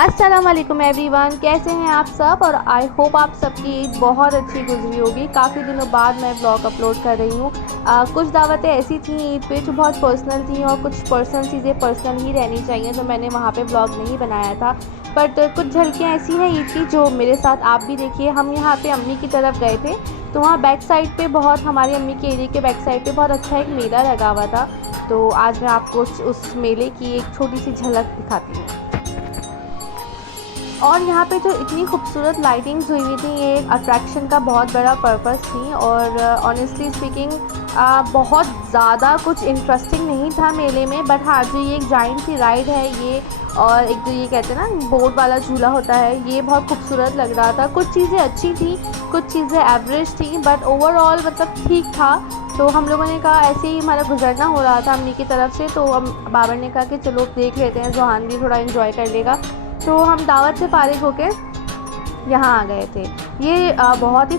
अस्सलाम वालेकुम एवरीवन, कैसे हैं आप सब। और आई होप आप सबकी ईद बहुत अच्छी गुजरी होगी। काफ़ी दिनों बाद मैं ब्लॉग अपलोड कर रही हूँ। कुछ दावतें ऐसी थी ईद पे जो बहुत पर्सनल थी और कुछ पर्सनल चीज़ें पर्सनल ही रहनी चाहिए, तो मैंने वहाँ पे ब्लॉग नहीं बनाया था। बट कुछ झलकियाँ ऐसी हैं ईद की जो मेरे साथ आप भी देखिए। हम यहाँ पे अम्मी की तरफ गए थे, तो वहाँ बैक साइड पे बहुत, हमारी अम्मी के एरिया के बैक साइड पे बहुत अच्छा एक मेला लगा हुआ था। तो आज मैं आपको उस मेले की एक छोटी सी झलक दिखाती हूँ। और यहाँ पे जो इतनी खूबसूरत लाइटिंग्स हुई हुई थी, ये एक अट्रैक्शन का बहुत बड़ा पर्पस थी। और ऑनेस्टली स्पीकिंग बहुत ज़्यादा कुछ इंटरेस्टिंग नहीं था मेले में। बट हाँ, जो ये एक जाइंट सी राइड है ये, और एक जो ये कहते हैं ना बोट वाला झूला होता है, ये बहुत खूबसूरत लग रहा था। कुछ चीज़ें अच्छी थी, कुछ चीज़ें एवरेज थी, बट ओवरऑल मतलब ठीक था। तो हम लोगों ने कहा, ऐसे ही हमारा गुजरना हो रहा था अम्मी की तरफ से, तो हम बाबर ने कहा कि चलो देख लेते हैं, जोहान भी थोड़ा इन्जॉय कर लेगा। तो हम दावत से फारिग होके यहाँ आ गए थे। ये बहुत ही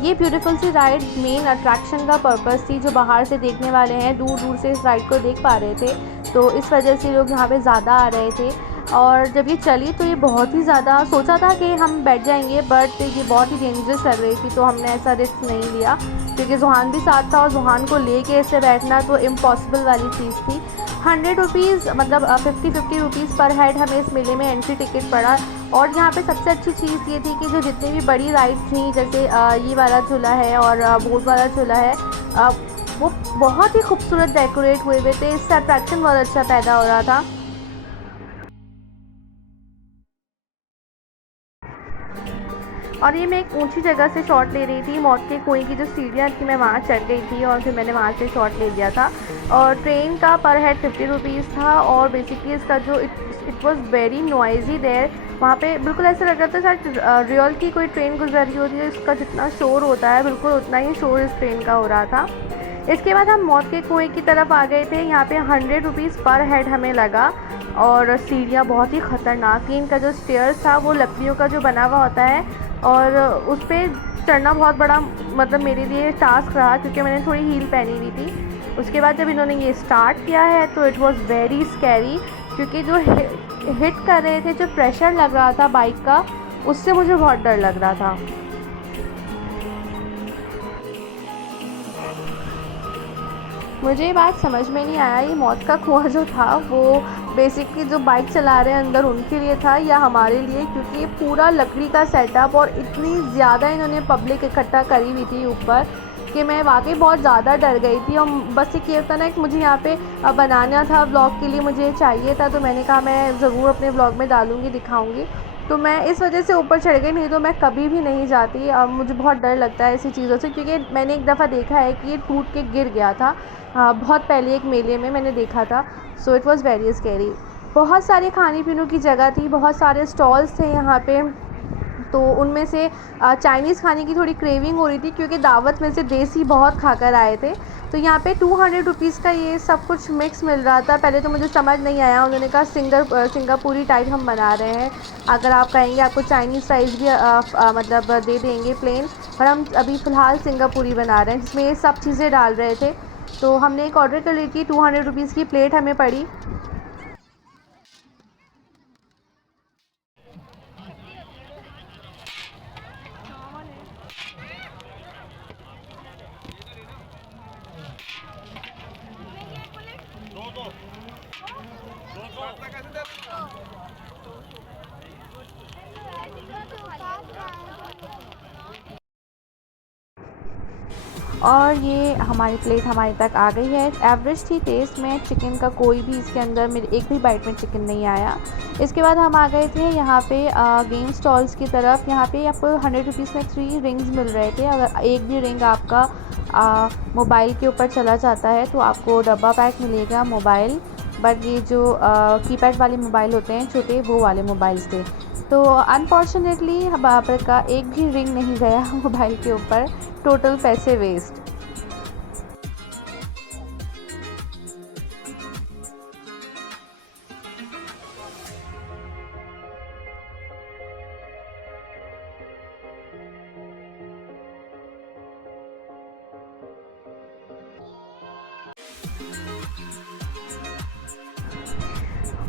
ये ब्यूटीफुल सी राइड मेन अट्रैक्शन का पर्पस थी। जो बाहर से देखने वाले हैं दूर दूर से इस राइड को देख पा रहे थे, तो इस वजह से लोग यहाँ पे ज़्यादा आ रहे थे। और जब ये चली तो ये बहुत ही ज़्यादा, सोचा था कि हम बैठ जाएंगे, बट ये बहुत ही डेंजरस लग रही थी, तो हमने ऐसा रिस्क नहीं लिया, क्योंकि जुहान भी साथ था और जुहान को ले के इससे बैठना तो इम्पॉसिबल वाली चीज़ थी। 100 रुपीज़ मतलब 50 रुपीज़ पर हेड हमें इस मेले में एंट्री टिकट पड़ा। और यहाँ पे सबसे अच्छी चीज़ ये थी कि जो जितनी भी बड़ी राइड थी, जैसे ये वाला झूला है और बोट वाला झूला है, वो बहुत ही खूबसूरत डेकोरेट हुए थे। इससे अट्रैक्शन बहुत अच्छा पैदा हो रहा था। और ये मैं एक ऊंची जगह से शॉट ले रही थी। मौत के कुएं की जो सीढ़ियाँ थी, मैं वहाँ चढ़ गई थी और फिर मैंने वहाँ से शॉट ले लिया था। और ट्रेन का पर हेड 50 रुपीज़ था। और बेसिकली इसका जो it was very noisy there. वहाँ पे बिल्कुल ऐसा लग रहा था शायद रियल की कोई ट्रेन गुजर रही होती है, इसका जितना शोर होता है बिल्कुल उतना ही शोर इस ट्रेन का हो रहा था। इसके बाद हम मौत के कुएं की तरफ आ गए थे। यहाँ पे 100 रुपीज़ पर हेड हमें लगा। और सीढ़ियाँ बहुत ही ख़तरनाक थी। इनका जो स्टेयर्स था वो लकड़ियों का जो बना हुआ होता है, और उस पर चढ़ना बहुत बड़ा मतलब मेरे लिए टास्क रहा, क्योंकि मैंने थोड़ी हील पहनी हुई थी। उसके बाद जब इन्होंने ये स्टार्ट किया है तो इट वाज़ वेरी स्कैरी, क्योंकि जो हिट कर रहे थे, जो प्रेशर लग रहा था बाइक का, उससे मुझे बहुत डर लग रहा था। मुझे ये बात समझ में नहीं आया, ये मौत का कुआं जो था वो बेसिकली जो बाइक चला रहे हैं अंदर उनके लिए था या हमारे लिए, क्योंकि ये पूरा लकड़ी का सेटअप और इतनी ज़्यादा इन्होंने पब्लिक इकट्ठा करी हुई थी ऊपर, कि मैं वाकई बहुत ज़्यादा डर गई थी। और बस एक ये होता ना कि मुझे यहाँ पे बनाना था व्लॉग के लिए, मुझे चाहिए था, तो मैंने कहा मैं ज़रूर अपने व्लॉग में डालूँगी, दिखाऊँगी। तो मैं इस वजह से ऊपर चढ़ गई, नहीं तो मैं कभी भी नहीं जाती। अब मुझे बहुत डर लगता है ऐसी चीज़ों से, क्योंकि मैंने एक दफ़ा देखा है कि ये टूट के गिर गया था। बहुत पहले एक मेले में मैंने देखा था। So it was very scary. बहुत सारे खाने पीने की जगह थी, बहुत सारे स्टॉल्स थे यहाँ पे। तो उनमें से चाइनीज़ खाने की थोड़ी क्रेविंग हो रही थी, क्योंकि दावत में से देसी बहुत खाकर आए थे। तो यहाँ पे 200 रुपीज़ का ये सब कुछ मिक्स मिल रहा था। पहले तो मुझे समझ नहीं आया, उन्होंने कहा सिंगापुरी टाइप हम बना रहे हैं, अगर आप कहेंगे आपको चाइनीज़ राइस भी मतलब दे देंगे प्लेन, पर हम अभी फ़िलहाल सिंगापुरी बना रहे हैं, जिसमें ये सब चीज़ें डाल रहे थे। तो हमने एक ऑर्डर कर ली थी, 200 रुपीज़ की प्लेट हमें पड़ी। और ये हमारी प्लेट हमारे तक आ गई है। एवरेज थी टेस्ट में, चिकन का कोई भी इसके अंदर मेरे एक भी बाइट में चिकन नहीं आया। इसके बाद हम आ गए थे यहाँ पे गेम स्टॉल्स की तरफ। यहाँ पे आपको 100 रुपीज़ में 3 रिंग्स मिल रहे थे। अगर एक भी रिंग आपका मोबाइल के ऊपर चला जाता है तो आपको डब्बा पैक मिलेगा मोबाइल। बट ये जो कीपैड वाले मोबाइल होते हैं छोटे, वो वाले मोबाइल्स थे। तो अनफॉर्चुनेटली बाबर का एक भी रिंग नहीं गया मोबाइल के ऊपर, टोटल पैसे वेस्ट।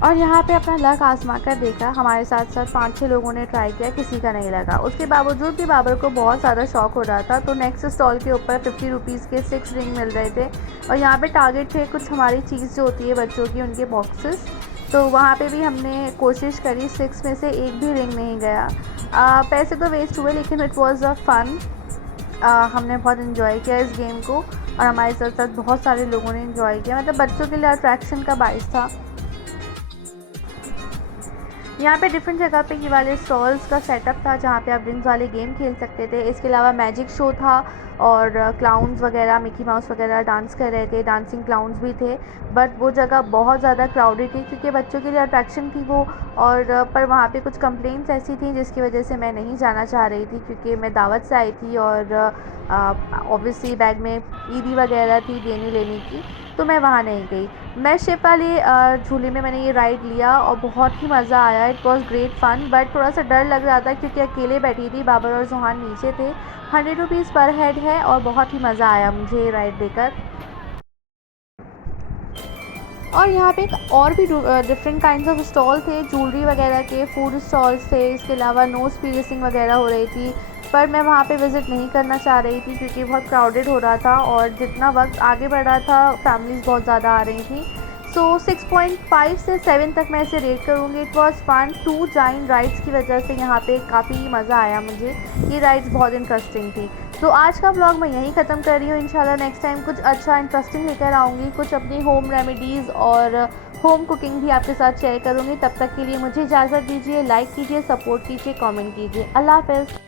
और यहाँ पे अपना लक आजमा कर देखा, हमारे साथ साथ 5-6 लोगों ने ट्राई किया, किसी का नहीं लगा। उसके बावजूद भी बाबर को बहुत ज़्यादा शौक हो रहा था, तो नेक्स्ट स्टॉल के ऊपर 50 रुपीज़ के 6 रिंग मिल रहे थे और यहाँ पे टारगेट थे कुछ हमारी चीज़ जो होती है बच्चों की, उनके बॉक्सेस। तो वहाँ पे भी हमने कोशिश करी, 6 में से एक भी रिंग नहीं गया। पैसे तो वेस्ट हुए लेकिन इट वॉज़ अ फ़न। हमने बहुत इन्जॉय किया इस गेम को और हमारे साथ साथ बहुत सारे लोगों ने इन्जॉय किया, मतलब बच्चों के लिए अट्रैक्शन का बाइस था। यहाँ पे डिफरेंट जगह पे ये वाले स्टॉल्स का सेटअप था जहाँ पे आप ड्रिंक्स वाले गेम खेल सकते थे। इसके अलावा मैजिक शो था और क्लाउन्स वगैरह, मिकी माउस वगैरह डांस कर रहे थे, डांसिंग क्लाउन्स भी थे। बट वो जगह बहुत ज़्यादा क्राउडेड थी क्योंकि बच्चों के लिए अट्रैक्शन थी वो। और पर वहाँ पे कुछ कंप्लेंट्स ऐसी थी जिसकी वजह से मैं नहीं जाना चाह रही थी क्योंकि मैं दावत से आई थी और ऑब्वियसली बैग में ईदी वगैरह थी देने लेने की, तो मैं वहाँ नहीं गई। मैं शिप वाले झूले में मैंने ये राइड लिया और बहुत ही मज़ा आया। It was great fun, but थोड़ा सा डर लग रहा था क्योंकि अकेले बैठी थी, बाबर और जोहान नीचे थे। 100 रुपीज़ पर हेड है और बहुत ही मज़ा आया मुझे ये राइड देकर। और यहाँ पे एक और भी डिफरेंट काइंड्स ऑफ स्टॉल थे, ज्वेलरी वगैरह के, फूड स्टॉल्स थे। इसके अलावा नोज़ पीर्सिंग वगैरह हो रही थी, पर मैं वहाँ पे विज़िट नहीं करना चाह रही थी क्योंकि बहुत क्राउडेड हो रहा था और जितना वक्त आगे बढ़ रहा था फैमिलीज़ बहुत ज़्यादा आ रही थी। सो 6.5 से 7 तक मैं इसे रेट करूँगी। It was fun. 2 giant rides की वजह से यहाँ पे काफ़ी मज़ा आया मुझे, ये राइड्स बहुत इंटरेस्टिंग थी। तो आज का व्लॉग मैं यहीं ख़त्म कर रही हूँ। इंशाल्लाह नेक्स्ट टाइम कुछ अच्छा इंटरेस्टिंग लेकर आऊँगी, कुछ अपनी होम रेमेडीज़ और होम कुकिंग भी आपके साथ शेयर करूँगी। तब तक के लिए मुझे इजाज़त दीजिए, लाइक कीजिए, सपोर्ट कीजिए, कमेंट कीजिए। अल्लाह हाफ़िज़।